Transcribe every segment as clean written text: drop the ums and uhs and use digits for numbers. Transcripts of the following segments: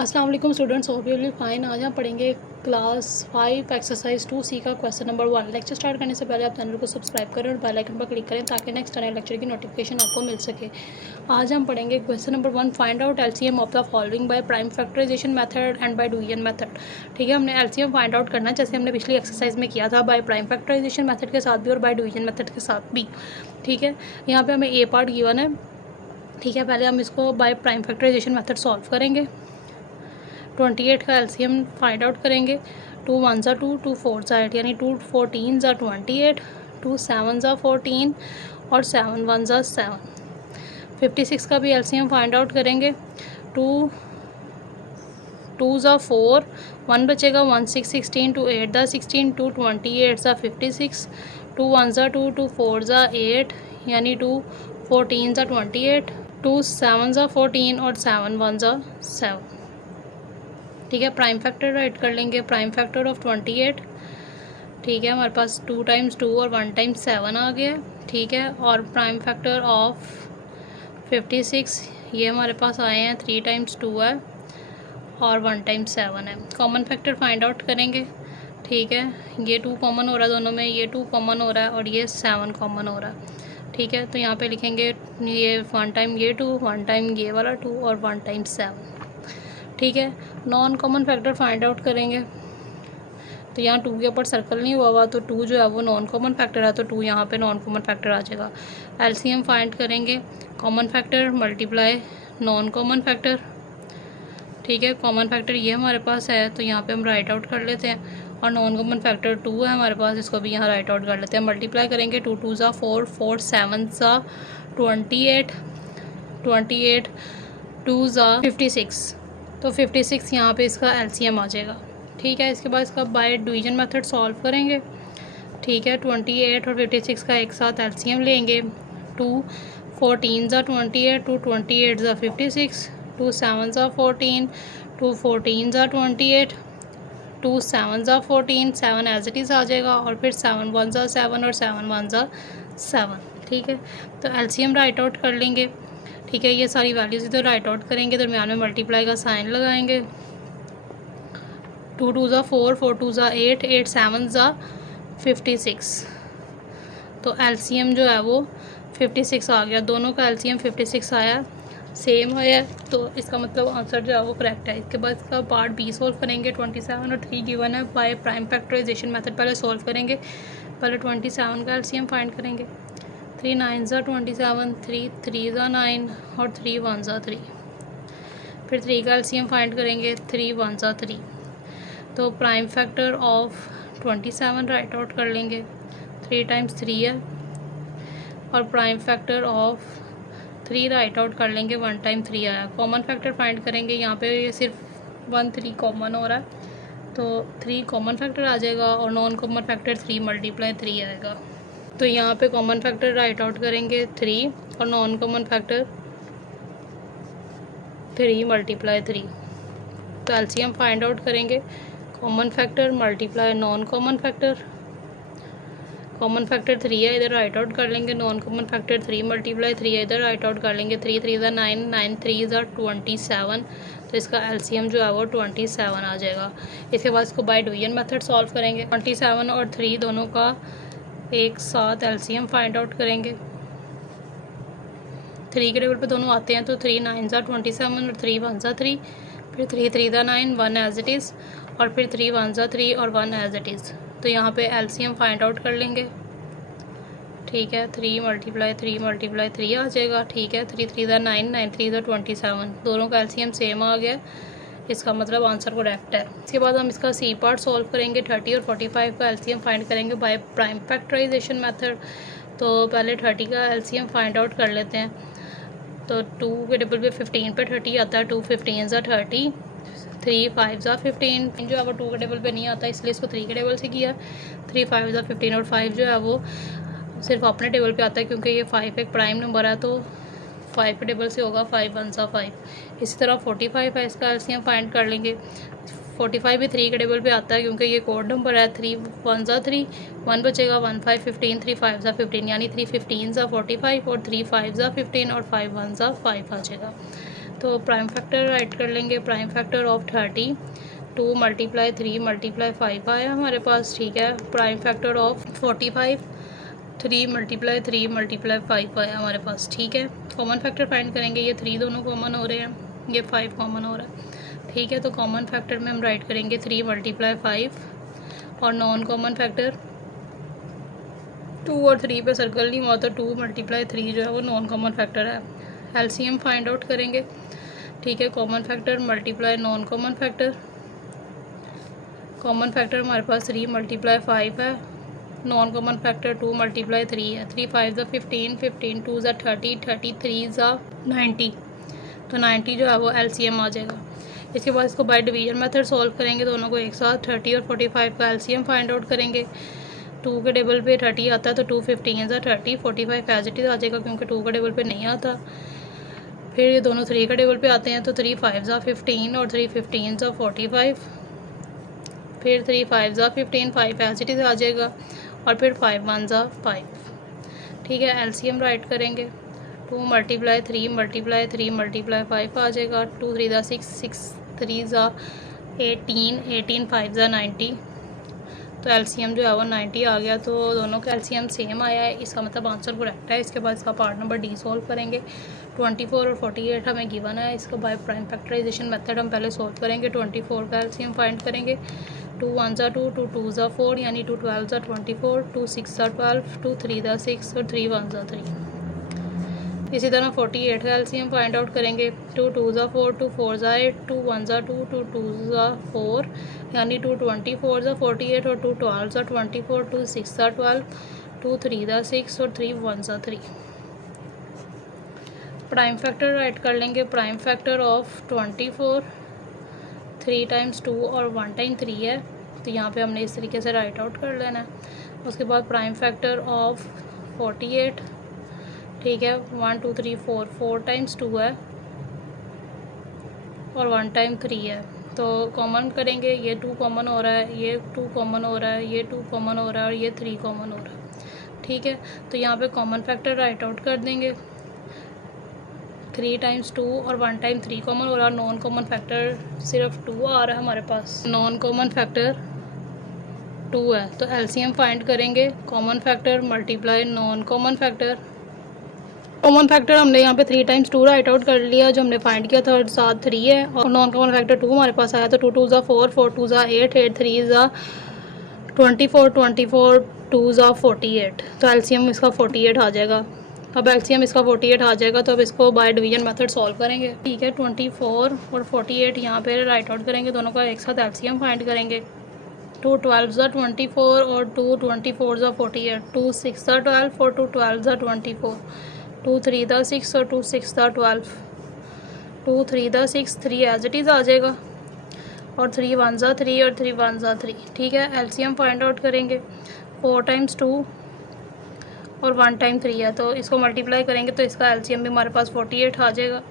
अस्सलाम वालेकुम students, hope you will fine. आज हम पढ़ेंगे क्लास 5 एक्सरसाइज 2C का क्वेश्चन नंबर 1। लेक्चर स्टार्ट करने से पहले आप चैनल को सब्सक्राइब करें और बेल आइकन पर क्लिक करें ताकि नेक्स्ट नए लेक्चर की नोटिफिकेशन आपको मिल सके। आज हम पढ़ेंगे question number 1, find out LCM of the following by prime factorisation method and by division method. ठीक है, हमने एलसीएम फाइंड आउट करना है जैसे हमने पिछली एक्सरसाइज में किया था, बाय प्राइम फैक्टराइजेशन मेथड के साथ भी और बाय डिवीजन मेथड के साथ भी। ठीक है, यहाँ पर हमें ए पार्ट गिवन है। ठीक है, पहले हम इसको by prime factorisation method solve करेंगे। 28 का एलसीएम फाइंड आउट करेंगे। 2 1 2 2 4 8 यानी 2 14 28, 2 7 14 और 7 1 7। 56 का भी एलसीएम फाइंड आउट करेंगे। 2 2 4, 1 बचेगा 1 6 16, 2 8 16, 2 28 56, 2 1 2 2 4 8 यानी 2 14 28, 2 7 14 और 7 1 7। ठीक है, प्राइम फैक्टर राइट कर लेंगे। Prime factor of 28। ठीक है, हमारे पास 2 टाइम्स 2 और 1 टाइम्स 7 आ गया। ठीक है, और प्राइम फैक्टर ऑफ 56 ये हमारे पास आए हैं, 3 टाइम्स 2 है और 1 टाइम्स 7 है। कॉमन फैक्टर फाइंड आउट करेंगे। ठीक है, ये 2 कॉमन हो रहा है दोनों में, ये 2 कॉमन हो रहा है और ये 7 कॉमन हो रहा है। ठीक है, तो यहाँ पे लिखेंगे ये 1 टाइम ये 2, 1 टाइम ये वाला 2 और 1 टाइम 7। ठीक है, non common factor find out करेंगे। तो यहाँ 2 के ऊपर सर्कल नहीं हुआ तो 2 जो है वो नॉन कॉमन फैक्टर है, तो 2 यहाँ पे नॉन कॉमन फैक्टर आ जाएगा। एलसीएम फाइंड करेंगे। Common factor multiply non common factor. ठीक है, कॉमन फैक्टर ये हमारे पास है तो यहाँ पे हम राइट आउट कर लेते हैं, और नॉन कॉमन फैक्टर 2 है हमारे पास, इसको भी यहाँ राइट आउट कर लेते हैं। मल्टीप्लाई करेंगे। 2 2 4, 4 7 28, 28 2 56, तो 56 यहाँ पे इसका एलसीएम आ जाएगा। ठीक है, इसके बाद इसका बाय डिवीजन मेथड सॉल्व करेंगे। ठीक है, 28 और 56 का एक साथ एलसीएम लेंगे। 2 14 28, 2 28 56, 2 7 14, 2 14 28, 2 7 14, 7 एज इट इज़ आ जाएगा, और फिर 7 1 7 और 7 1 7। ठीक है, तो एलसीएम राइट आउट कर लेंगे। ठीक है, ये सारी वैल्यूज़ इधर राइट आउट करेंगे, दरमियान में मल्टीप्लाई का साइन लगाएंगे। 2 2 4, 4 2 8, 8 7 56, तो एलसीएम जो है वो 56 आ गया। दोनों का एलसीएम 56 आया, सेम है, तो इसका मतलब आंसर जो है वो करेक्ट है। इसके बाद इसका पार्ट बी सोल्व करेंगे। 27 और 3 गिवन है, बाय प्राइम फैक्टराइजेशन मेथड पहले सोल्व करेंगे। पहले 27 का एलसीएम फाइंड करेंगे। 3 9 27, 3 3 9 और 3 1 3। फिर 3 का एलसीएम फाइंड करेंगे। 3 1 3, तो prime factor of 27 right out कर लेंगे। 3 टाइम्स 3 है, और prime factor of 3 right out कर लेंगे। 1 टाइम 3 आया। कॉमन फैक्टर फाइंड करेंगे। यहाँ पे ये सिर्फ 1 3 कॉमन हो रहा है, तो 3 कॉमन फैक्टर आ जाएगा, और नॉन कॉमन फैक्टर 3 मल्टीप्लाई 3 आएगा। तो यहाँ पे कॉमन फैक्टर राइट आउट करेंगे 3, और नॉन कॉमन फैक्टर 3 मल्टीप्लाई 3। तो एलसीएम फाइंड आउट करेंगे। Common factor multiply non common factor. Common factor 3 है, इधर राइट आउट कर लेंगे। नॉन कॉमन फैक्टर 3 मल्टीप्लाई 3 है, इधर राइट आउट कर लेंगे। 3 3 9, 9 3 27, तो इसका एलसीएम जो है वो 27 आ जाएगा। इसके बाद इसको बाय डिवीजन मेथड सॉल्व करेंगे। 27 और 3 दोनों का एक साथ एलसीएम फाइंड आउट करेंगे। 3 के टेबल पे दोनों आते हैं, तो 3 9 27 और 3 1 3, फिर 3 3 9, 1 एज इट इज़, और फिर 3 1 3 और 1 एज इट इज़। तो यहाँ पे एलसीएम फाइंड आउट कर लेंगे। ठीक है, 3 मल्टीप्लाई 3 आ जाएगा। ठीक है, 3 3 9, 9 3 27, दोनों का एलसीएम सेम आ गया, इसका मतलब आंसर करेक्ट है। इसके बाद हम इसका सी पार्ट सॉल्व करेंगे। 30 और 45 का एलसीएम फाइंड करेंगे बाय प्राइम फैक्टराइजेशन मेथड। तो पहले 30 का एलसीएम फाइंड आउट कर लेते हैं। तो 2 के टेबल पे 15 पे 30 आता है, 2 15 30, 3 5 15, जो है वो 2 के टेबल पे नहीं आता, इसलिए इसको 3 के टेबल से किया। 3 5 15, और 5 जो है वो सिर्फ अपने टेबल पे आता है, क्योंकि ये 5 एक प्राइम नंबर है, तो 5 के टेबल से होगा 5 1 5। इसी तरह 45 है, इसका एलसीएम फाइंड कर लेंगे। 45 भी 3 के टेबल पे आता है, क्योंकि ये कोड नंबर है। 3 1 3, 1 बचेगा 1 5 15, 3 5 15, यानी 3 15 45, और 3 5 15 और 5 1 5 आ जाएगा। तो प्राइम फैक्टर राइट कर लेंगे। Prime factor of 30, 2 multiply 3 multiply 5 आया हमारे पास, ठीक है। Prime factor of 45, 3 multiply 3 multiply 5 आया हमारे पास, ठीक है। कॉमन फैक्टर फाइंड करेंगे, ये 3 दोनों कॉमन हो रहे हैं, ये 5 कॉमन हो रहा है, ठीक है। तो कॉमन फैक्टर में हम राइट करेंगे 3 मल्टीप्लाई 5, और नॉन कॉमन फैक्टर 2 और 3 पे सर्कल नहीं हुआ तो 2 मल्टीप्लाई 3 जो है वो नॉन कॉमन फैक्टर है। एलसीएम फाइंड आउट करेंगे, ठीक है। Common factor multiply non common factor, common factor हमारे पास 3 मल्टीप्लाई 5 है, नॉन कॉमन फैक्टर 2 मल्टीप्लाई 3 है। 3 5 ज़ा 15, 15 2 ज़ा 30, 33 ज़ा 90, तो 90 जो है वो एलसीएम आ जाएगा। इसके बाद इसको बाय डिवीजन मेथड सॉल्व करेंगे दोनों को एक साथ। 30 और 45 का एलसीएम फाइंड आउट करेंगे। 2 के टेबल पे 30 आता है तो 2 15 ज़ा 30, 45 एज इट इज़ आ जाएगा क्योंकि 2 के टेबल पे नहीं आता। फिर ये दोनों 3 के टेबल पे आते हैं तो 3 5 ज़ा 15 और 3 15 ज़ा 45, फिर 3 5 ज़ा 15, 5 एज इट इज़ आ जाएगा, और फिर 5 1 ज़ा 5, ठीक है। एलसीएम राइट करेंगे। 2 मल्टीप्लाई 3 मल्टीप्लाई 3 मल्टीप्लाई 5 आ जाएगा। 2 3 ज़ा 6, 6 3 ज़ा 18, 18 5 ज़ा 90, तो एलसीएम जो है वो 90 आ गया। तो दोनों का एलसीएम सेम आया है, इसका मतलब आंसर करेक्ट है। इसके बाद इसका पार्ट नंबर डी सॉल्व करेंगे। 24 और 48 हमें गिवन है, इसका बाय प्राइम फैक्टराइजेशन मेथड हम पहले सॉल्व करेंगे। 24 का एलसीएम फाइंड करेंगे। 2 1 ज़ा 2, 2 2 ज़ा 4 यानी 2 12 ज़ा 24, 2 6 ज़ा 12, 2 3 ज़ा 6 और 3 1 ज़ा 3। इसी तरह 48 का एलसीएम फाइंड आउट करेंगे। 2 2 ज़ा 4, 2 4 ज़ा 8, 2 1 ज़ा 2, 2 2 ज़ा 4 यानी 2 24 ज़ा 48 और 2 12 ज़ा 24, 2 6 ज़ा 12, 2 3 ज़ा 6 और 3 1 ज़ा 3। प्राइम फैक्टर राइट कर लेंगे। प्राइम फैक्टर ऑफ 24 3 टाइम्स 2 और 1 टाइम 3 है, तो यहाँ पे हमने इस तरीके से राइट आउट कर लेना है। उसके बाद प्राइम फैक्टर ऑफ 48, ठीक है। 1 2 3 4, 4 टाइम्स 2 है और 1 टाइम 3 है, तो कॉमन करेंगे। ये 2 कॉमन हो रहा है, ये 2 कॉमन हो रहा है, ये 2 कॉमन हो रहा है और ये 3 कॉमन हो रहा है, ठीक है। तो यहाँ पे कॉमन फैक्टर राइट आउट कर देंगे। 3 टाइम्स 2 और 1 टाइम 3 कॉमन हो रहा है। नॉन कॉमन फैक्टर सिर्फ 2 आ रहा है हमारे पास, नॉन कॉमन फैक्टर 2 है। तो एलसीएम फाइंड करेंगे। Common factor multiply non common factor, common factor हमने यहाँ पे 3 टाइम्स 2 राइट आउट कर लिया जो हमने फाइंड किया था, और साथ 3 है, और नॉन कॉमन फैक्टर 2 हमारे पास आया। तो 2 2 ज़ा 4, 4 2 ज़ा 8, 8 3 ज़ा 24, 24 2 ज़ा 48, तो एलसीएम इसका 48 आ जाएगा। अब एलसीएम इसका 48 आ जाएगा, तो अब इसको बाय डिवीजन मेथड सॉल्व करेंगे, ठीक है। 24 और 48 यहाँ पे राइट आउट करेंगे, दोनों का एक साथ एलसीएम फाइंड करेंगे। 2 12 ज़ा 24 और 2 24 ज़ा 48, 2 6 ज़ा 12 और 2 12 ज़ा 24, 2 3 ज़ा 6 और 2 6 ज़ा 12, 2 3 ज़ा 6, 3 एज इट इज़ आ जाएगा, और 3 1 ज़ा 3 और 3 1 ज़ा 3, ठीक है। एलसीएम फाइंड आउट करेंगे। 4 टाइम्स 2 और 1 टाइम 3 है, तो इसको मल्टीप्लाई करेंगे तो इसका एलसीएम भी हमारे पास 48 आ जाएगा,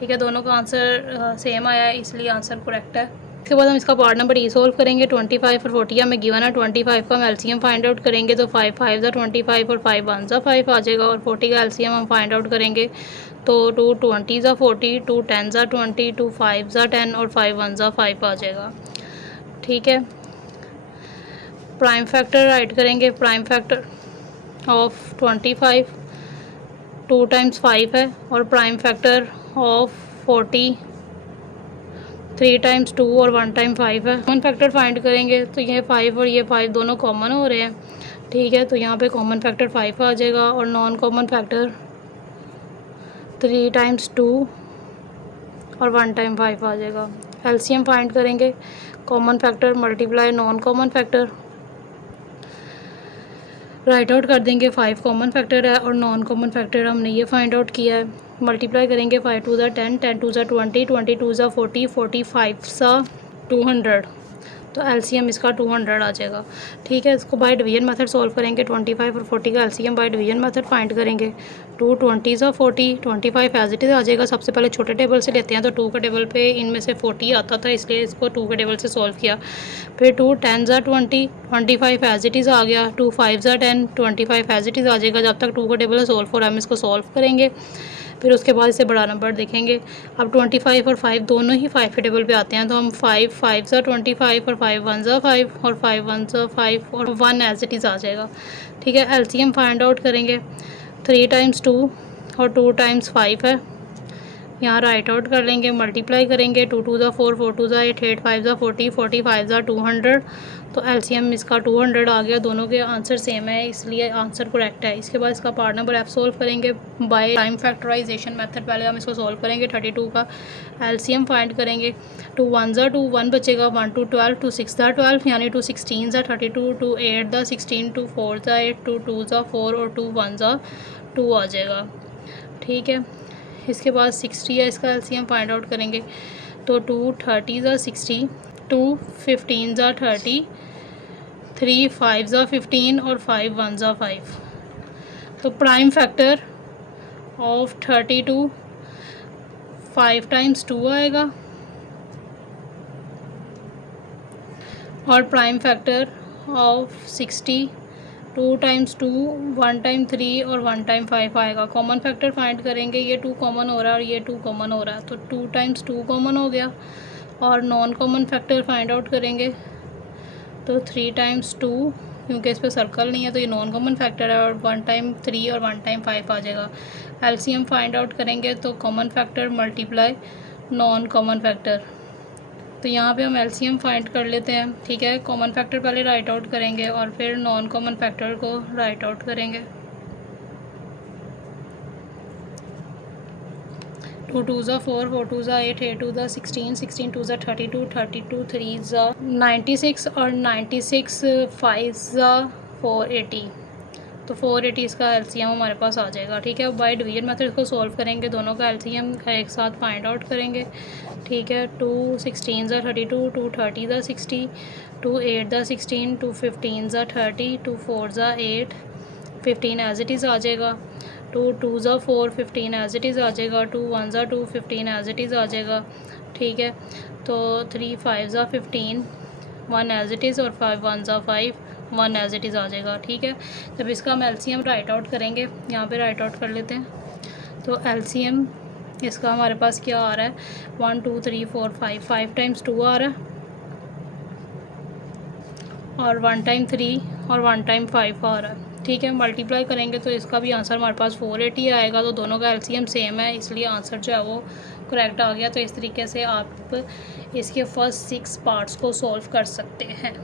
ठीक है। दोनों का आंसर सेम आया है, इसलिए आंसर करेक्ट है। इसके बाद हम इसका पार्ट नंबर ई सॉल्व करेंगे। 25 और 40 हमें गिवन है। 25 का हम एलसीएम फाइंड आउट करेंगे तो 5 5 ज़ा 25 और 5 1 ज़ा 5 आ जाएगा, और 40 का एलसीएम हम फाइंड आउट करेंगे तो 2 20 ज़ा 40, 2 10 ज़ा 20, 2 5 ज़ा 10 और 5 1 ज़ा 5 आ जाएगा, ठीक है। प्राइम फैक्टर राइट करेंगे। प्राइम फैक्टर ऑफ 25 2 टाइम्स 5 है, और प्राइम फैक्टर ऑफ 40 3 टाइम्स 2 और 1 टाइम 5 है। कॉमन फैक्टर फाइंड करेंगे तो ये 5 और ये 5 दोनों कॉमन हो रहे हैं, ठीक है। तो यहाँ पे कॉमन फैक्टर 5 आ जाएगा, और नॉन कॉमन फैक्टर 3 टाइम्स 2 और 1 टाइम 5 आ जाएगा। एलसीएम फाइंड करेंगे। Common factor multiply non common factor, right out कर देंगे। 5 कॉमन फैक्टर है और नॉन कॉमन फैक्टर हमने ये फाइंड आउट किया है। मल्टीप्लाई करेंगे। 5 2 ज़ा 10, 10 2 ज़ा 20, 22 ज़ा 40, 45 ज़ा 200, तो एलसीएम इसका 200 आ जाएगा, ठीक है। इसको बाय डिवीजन मेथड सॉल्व करेंगे। 25 और 40 का LCM bye division method find करेंगे। 2 20 ज़ा 40, 25 एज इट इज़ आ जाएगा। सबसे पहले छोटे टेबल से लेते हैं, तो 2 के टेबल पे इनमें से 40 आता था, इसलिए इसको 2 के टेबल से सॉल्व किया। फिर 2 10 ज़ा 20, 25 एज इट इज़ आ गया। 2 5 ज़ा 10, 25 एज इट इज़ आ जाएगा। जब तक 2 का टेबल सॉल्व हो रहा है हम इसको सॉल्व करेंगे। फिर उसके बाद इसे बड़ा नंबर देखेंगे। अब 25 और 5 दोनों ही 5 के टेबल पे आते हैं, तो हम 5 5 ज़ा 25 और 5 1 ज़ा 5 और 5 1 ज़ा 5 और 1 एज इट इज़ आ जाएगा। ठीक है, एलसीएम फाइंड आउट करेंगे। 3 टाइम्स 2 और 2 टाइम्स 5 है, यहाँ राइट आउट कर लेंगे, मल्टीप्लाई करेंगे। 2 2 ज़ा 4 4 2 ज़ा 8 8 5 ज़ा 40 40 5 ज़ा 200, तो एलसीएम इसका 200 आ गया। दोनों के आंसर सेम है, इसलिए आंसर करेक्ट है। इसके बाद इसका पार्ट नंबर एफ सोल्व करेंगे बाय टाइम फैक्टराइजेशन मेथड। पहले हम इसको सोल्व करेंगे। 32 का एलसीएम फाइंड करेंगे। 2 1 ज़ा 2 1 बचेगा, 1 2 12 2 6 ज़ा 12 यानी 2 16 ज़ा 32 2 8 ज़ा 16 2 4 ज़ा 8 2 2 ज़ा 4 और 2 1 ज़ा 2 आ जाएगा। ठीक है, इसके बाद 60 है, इसका एलसीएम फाइंड आउट करेंगे। तो 2 30 ज़ा 60 2 15 ज़ा 30 3 5 ज़ा 15 और 5 1 ज़ा 5। तो प्राइम फैक्टर ऑफ 32 5 टाइम्स 2 आएगा और prime factor of 60 2 times 2 1 time 3 और 1 टाइम 5 आएगा। कॉमन फैक्टर फाइंड करेंगे। ये 2 कॉमन हो रहा है और ये 2 कॉमन हो रहा है, तो 2 टाइम्स 2 कॉमन हो गया। और non common factor find out करेंगे, तो 3 टाइम्स 2, क्योंकि इस पर सर्कल नहीं है तो ये नॉन कॉमन फैक्टर है, और 1 टाइम 3 और 1 टाइम 5 आ जाएगा। एलसीएम फाइंड आउट करेंगे, तो common factor multiply non common factor, तो यहाँ पे हम एलसीएम फाइंड कर लेते हैं। ठीक है, कॉमन फैक्टर पहले राइट आउट करेंगे और फिर नॉन कॉमन फैक्टर को राइट आउट करेंगे। 2 2 ज़ा 4 4 2 ज़ा 8 8 2 ज़ा 16 16 2 ज़ा 32 32 3 ज़ा 96 और 96 5 ज़ा 480, तो 480 इसका एलसीएम हमारे पास आ जाएगा। ठीक है, बाय डिवीजन मेथड को सॉल्व करेंगे, दोनों का एलसीएम एक साथ फाइंड आउट करेंगे। ठीक है, 2 16 ज़ा 32 2 30 ज़ा 60 2 8 ज़ा 16 2 15 ज़ा 30 2 4 ज़ा 8 15 एज इट इज़ आ जाएगा। 2 2 ज़ा 4 15 एज इट इज़ आ जाएगा। 2 1 ज़ा 2 15 एज इट इज़ आ जाएगा। ठीक है, तो 3 5 ज़ा 15 1 एज इट इज़ और 5 1 ज़ा 5 1 एज इट इज़ आ जाएगा। ठीक है, जब इसका हम एलसीएम राइट आउट करेंगे, यहाँ पे राइट आउट कर लेते हैं। तो एलसीएम इसका हमारे पास क्या आ रहा है, 1 2 3 4 5 5 टाइम्स 2 आ रहा है और 1 टाइम 3 और 1 टाइम 5 आ रहा है। ठीक है, मल्टीप्लाई करेंगे तो इसका भी आंसर हमारे पास 480 आएगा। तो दोनों का एलसीएम सेम है, इसलिए आंसर जो है वो करेक्ट आ गया। तो इस तरीके से आप इसके फर्स्ट 6 पार्ट्स को सॉल्व कर सकते हैं।